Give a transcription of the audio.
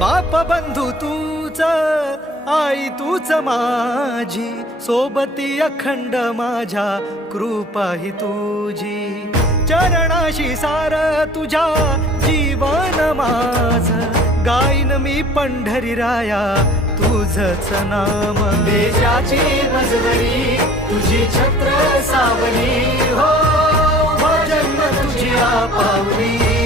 बाप बंधू तूच, आई तूच माझी, सोबती अखंड माझ्या कृपा ही तुझी. चरणाशी सार तुझ्या जीवन माझ, गाईन मी पंढरी राया तुझच नाम. देशाची मजवरी तुझी छत्र सावली, हो जन्म तुझी पावली.